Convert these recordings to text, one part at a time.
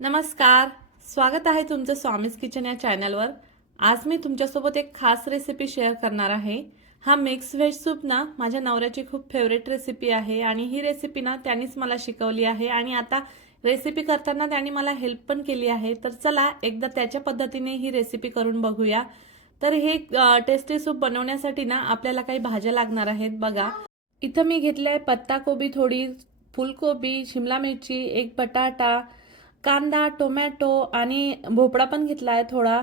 नमस्कार. स्वागत आहे तुमचं स्वामीज किचन या चॅनलवर. आज मी तुमच्यासोबत एक खास रेसिपी शेअर करणार आहे. हा मिक्स व्हेज सूप ना माझ्या नवऱ्याची खूप फेवरेट रेसिपी आहे आणि ही रेसिपी ना त्यांनीच मला शिकवली आहे आणि आता रेसिपी करताना त्यांनी मला हेल्प पण केली आहे. तर चला एकदा त्याच्या पद्धतीने ही रेसिपी करून बघूया. तर हे टेस्टी सूप बनवण्यासाठी ना आपल्याला काही भाज्या लागणार आहेत बघा. इथं मी घेतले आहे पत्ताकोबी थोडी, फुलकोबी, शिमला मिरची, एक बटाटा, कांदा, टोमॅटो आणि भोपळा पण घेतला आहे थोडा.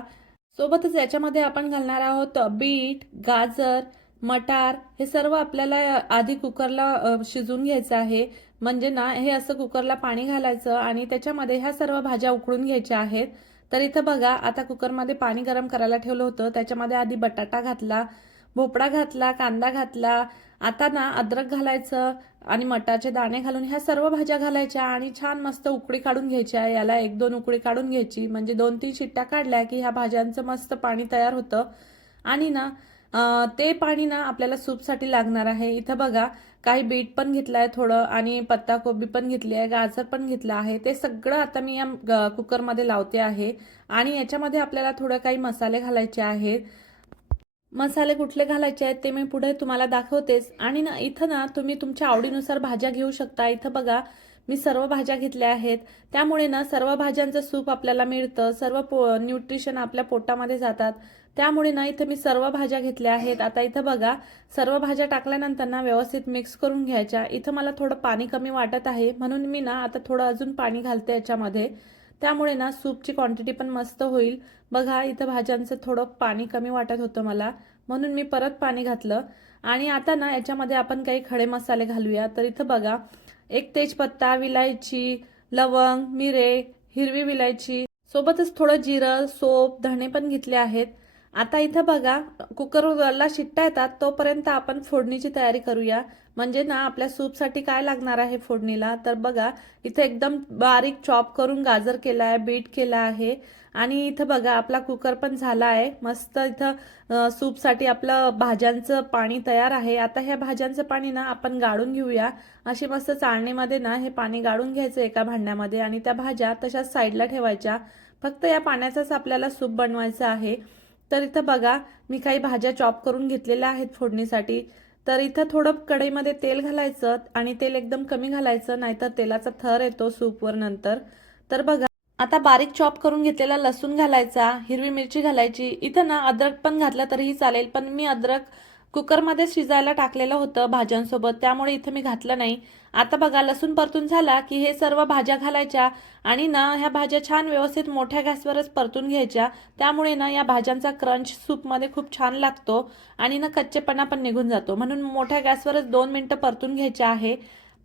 सोबतच याच्यामध्ये आपण घालणार आहोत बीट, गाजर, मटार. हे सर्व आपल्याला आधी कुकरला शिजवून घ्यायचं आहे. म्हणजे ना हे असं कुकरला पाणी घालायचं आणि त्याच्यामध्ये ह्या सर्व भाज्या उकळून घ्यायच्या आहेत. तर इथं बघा आता कुकरमध्ये पाणी गरम करायला ठेवलं होतं. त्याच्यामध्ये आधी बटाटा घातला, भोपळा घातला, कांदा घातला. आता ना अद्रक घालायचं आणि मटारचे दाणे घालून ह्या सर्व भाज्या घालायच्या आणि छान मस्त उकळी काढून घ्यायच्या. याला एक दोन उकळी काढून घ्यायची. म्हणजे 2-3 शिट्ट्या काढल्या की ह्या भाज्यांचं मस्त पाणी तयार होतं. आणि ना ते पाणी ना आपल्याला सूपसाठी लागणार आहे. इथं बघा काही बीट पण घेतलं आहे थोडं आणि पत्ताकोबी पण घेतली आहे, गाजर पण घेतलं आहे. ते सगळं आता मी या कुकरमध्ये लावते आहे आणि याच्यामध्ये आपल्याला थोडं काही मसाले घालायचे आहेत. मसाले कुठले घालायचे आहेत ते मी पुढे तुम्हाला दाखवतेच. आणि ना इथं ना तुम्ही तुमच्या आवडीनुसार भाज्या घेऊ शकता. इथं बघा मी सर्व भाज्या घेतल्या आहेत. त्यामुळे ना सर्व भाज्यांचं सूप आपल्याला मिळतं. सर्व न्यूट्रिशन आपल्या पोटामध्ये जातात. त्यामुळे ना इथं मी सर्व भाज्या घेतल्या आहेत. आता इथं बघा सर्व भाज्या टाकल्यानंतर ना व्यवस्थित मिक्स करून घ्यायच्या. इथं मला थोडं पाणी कमी वाटत आहे म्हणून मी ना आता थोडं अजून पाणी घालते याच्यामध्ये. त्यामुळे ना सूपची क्वांटिटी पण मस्त होईल. बघा इथं भाज्यांचं थोडं पाणी कमी वाटत होतं मला म्हणून मी परत पाणी घातलं. आणि आता ना याच्यामध्ये आपण काही खडे मसाले घालूया. तर इथं बघा एक तेजपत्ता, विलायची, लवंग, मिरे, हिरवी विलायची, सोबतच थोडं जिरं, सोप, धणे पण घेतले आहेत. आता इथं बघा कुकरला शिट्ट्या येतात तोपर्यंत आपण फोडणीची तयारी करूया. म्हणजे ना आपल्या सूपसाठी काय लागणार आहे फोडणीला तर बघा इथं एकदम बारीक चॉप करून गाजर केला आहे, बीट केला आहे. आणि इथं बघा आपला कुकर पण झाला आहे मस्त. इथं सूपसाठी आपलं भाज्यांचं पाणी तयार आहे. आता ह्या भाज्यांचं पाणी ना आपण गाळून घेऊया. अशी मस्त चाळणीमध्ये ना हे पाणी गाळून घ्यायचं एका भांड्यामध्ये आणि त्या भाज्या तशाच साईडला ठेवायच्या. फक्त या पाण्याचाच आपल्याला सूप बनवायचं आहे. तर इथं बघा मी काही भाज्या चॉप करून घेतलेल्या आहेत फोडणीसाठी. तर इथं थोडं कढईमध्ये तेल घालायचं आणि तेल एकदम कमी घालायचं नाहीतर तेलाचा थर येतो सूपवर नंतर. तर बघा आता बारीक चॉप करून घेतलेला लसूण घालायचा, हिरवी मिरची घालायची. इथं ना अद्रक पण घातलं तरीही चालेल पण मी अद्रक कुकरमध्ये शिजायला टाकलेलं होतं भाज्यांसोबत त्यामुळे इथं मी घातलं नाही. आता बघा लसूण परतून झाला की हे सर्व भाज्या घालायच्या आणि ना ह्या भाज्या छान व्यवस्थित मोठ्या गॅसवरच परतून घ्यायच्या. त्यामुळे ना या भाज्यांचा क्रंच सूपमध्ये खूप छान लागतो आणि ना कच्चेपणा पण निघून जातो. म्हणून मोठ्या गॅसवरच 2 मिनिटं परतून घ्यायचे आहे.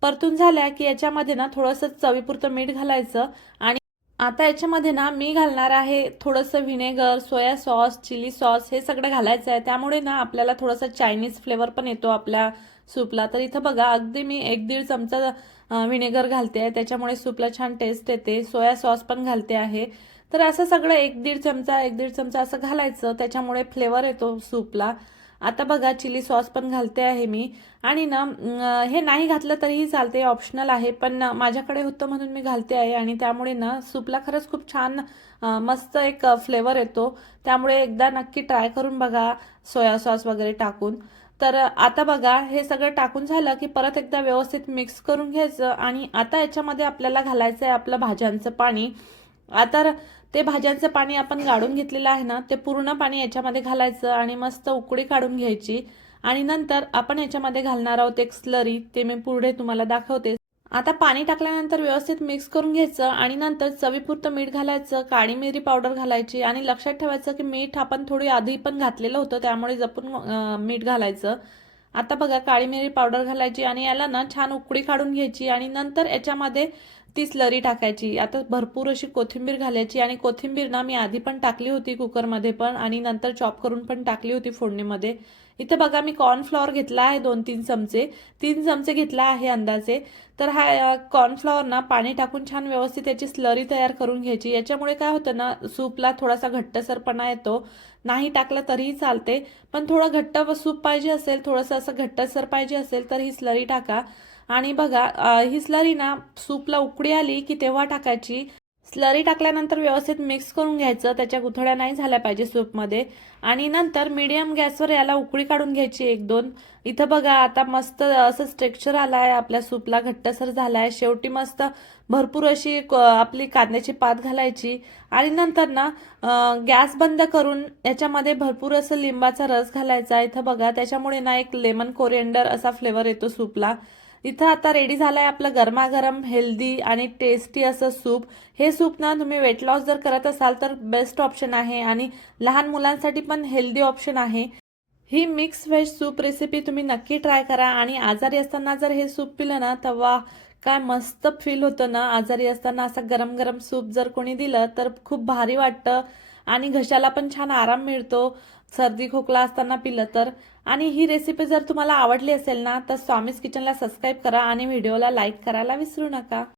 परतून झाल्या की याच्यामध्ये ना थोडंसं चवीपुरतं मीठ घालायचं. आणि आता याच्यामध्ये ना मी घालणार आहे थोडंसं vinegar, soya sauce, chilli sauce हे सगळं घालायचं आहे. त्यामुळे ना आपल्याला थोडासा चायनीज फ्लेवर पण येतो आपल्या सूपला. तर इथं बघा अगदी मी 1-1.5 चमचा व्हिनेगर घालते आहे त्याच्यामुळे सूपला छान टेस्ट येते. सोया सॉस पण घालते आहे. तर असं सगळं 1-1.5 चमचा असं घालायचं त्याच्यामुळे फ्लेवर येतो सूपला. आता बघा चिली सॉस पण घालते आहे मी. आणि ना हे नाही घातलं तरीही चालते, ऑप्शनल आहे. पण माझ्याकडे होतं म्हणून मी घालते आहे आणि त्यामुळे ना सूपला खरंच खूप छान मस्त एक फ्लेवर येतो. त्यामुळे एकदा नक्की ट्राय करून बघा सोया सॉस वगैरे टाकून. तर आता बघा हे सगळं टाकून झालं की परत एकदा व्यवस्थित मिक्स करून घ्यायचं आणि आता याच्यामध्ये आपल्याला घालायचं आहे आपलं भाज्यांचं पाणी. आता ते भाज्यांचं पाणी आपण गाळून घेतलेलं आहे ना ते पूर्ण पाणी याच्यामध्ये घालायचं आणि मस्त उकळी काढून घ्यायची. आणि नंतर आपण याच्यामध्ये घालणार आहोत एक स्लरी, ते मी पुढे तुम्हाला दाखवते. आता पाणी टाकल्यानंतर व्यवस्थित मिक्स करून घ्यायचं आणि नंतर चवीपुरतं मीठ घालायचं, काळी मिरी पावडर घालायची आणि लक्षात ठेवायचं की मीठ आपण थोडी आधी पण घातलेलं होतं त्यामुळे जपून मीठ घालायचं. आता बघा काळी मिरी पावडर घालायची आणि याला ना छान उकळी काढून घ्यायची आणि नंतर याच्यामध्ये ती स्लरी टाकायची. आता भरपूर अशी कोथिंबीर घालायची आणि कोथिंबीर ना मी आधी पण टाकली होती कुकरमध्ये पण आणि नंतर चॉप करून पण टाकली होती फोडणीमध्ये. इथे बघा मी कॉर्नफ्लॉवर घेतला आहे 2-3 चमचे, 3 चमचे घेतला आहे अंदाजे. तर हा कॉर्नफ्लॉवर ना पाणी टाकून छान व्यवस्थित याची स्लरी तयार करून घ्यायची. याच्यामुळे काय होतं ना सूपला थोडासा घट्टसरपणा येतो. नाही टाकलं तरीही चालते पण थोडं घट्ट सूप पाहिजे असेल, थोडंसं असं घट्टसर पाहिजे असेल तर ही स्लरी टाका. आणि बघा ही स्लरी ना सूपला उकळी आली की तेव्हा टाकायची. स्लरी टाकल्यानंतर व्यवस्थित मिक्स करून घ्यायचं, त्याच्या गुठळ्या नाही झाल्या पाहिजे सूपमध्ये. आणि नंतर मीडियम गॅसवर याला उकळी काढून घ्यायची 1-2. इथं बघा आता मस्त असं स्ट्रेक्चर आलाय, आपल्या सूपला घट्टसर झालाय. शेवटी मस्त भरपूर अशी आपली कांद्याची पात घालायची आणि नंतर ना गॅस बंद करून याच्यामध्ये भरपूर असं लिंबाचा रस घालायचा. इथं बघा त्याच्यामुळे ना एक लेमन कोरिएंडर असा फ्लेवर येतो सूपला. इथं आता रेडी झालाय आपलं गरमागरम हेल्दी आणि टेस्टी असं सूप. हे सूप ना तुम्ही वेट लॉस जर करत असाल तर बेस्ट ऑप्शन आहे आणि लहान मुलांसाठी पण हेल्दी ऑप्शन आहे. ही मिक्स व्हेज सूप रेसिपी तुम्ही नक्की ट्राय करा आणि आजारी असताना जर हे सूप पिलं ना तर वा, काय मस्त फील होतं ना. आजारी असताना असं गरम गरम सूप जर कोणी दिलं तर खूप भारी वाटतं आणि घशाला पण छान आराम मिळतो सर्दी खोकला असताना पिलं तर. आणि ही रेसिपी जर तुम्हाला आवडली असेल ना तर स्वामीज किचनला सबस्क्राईब करा आणि व्हिडिओला लाईक करायला विसरू नका.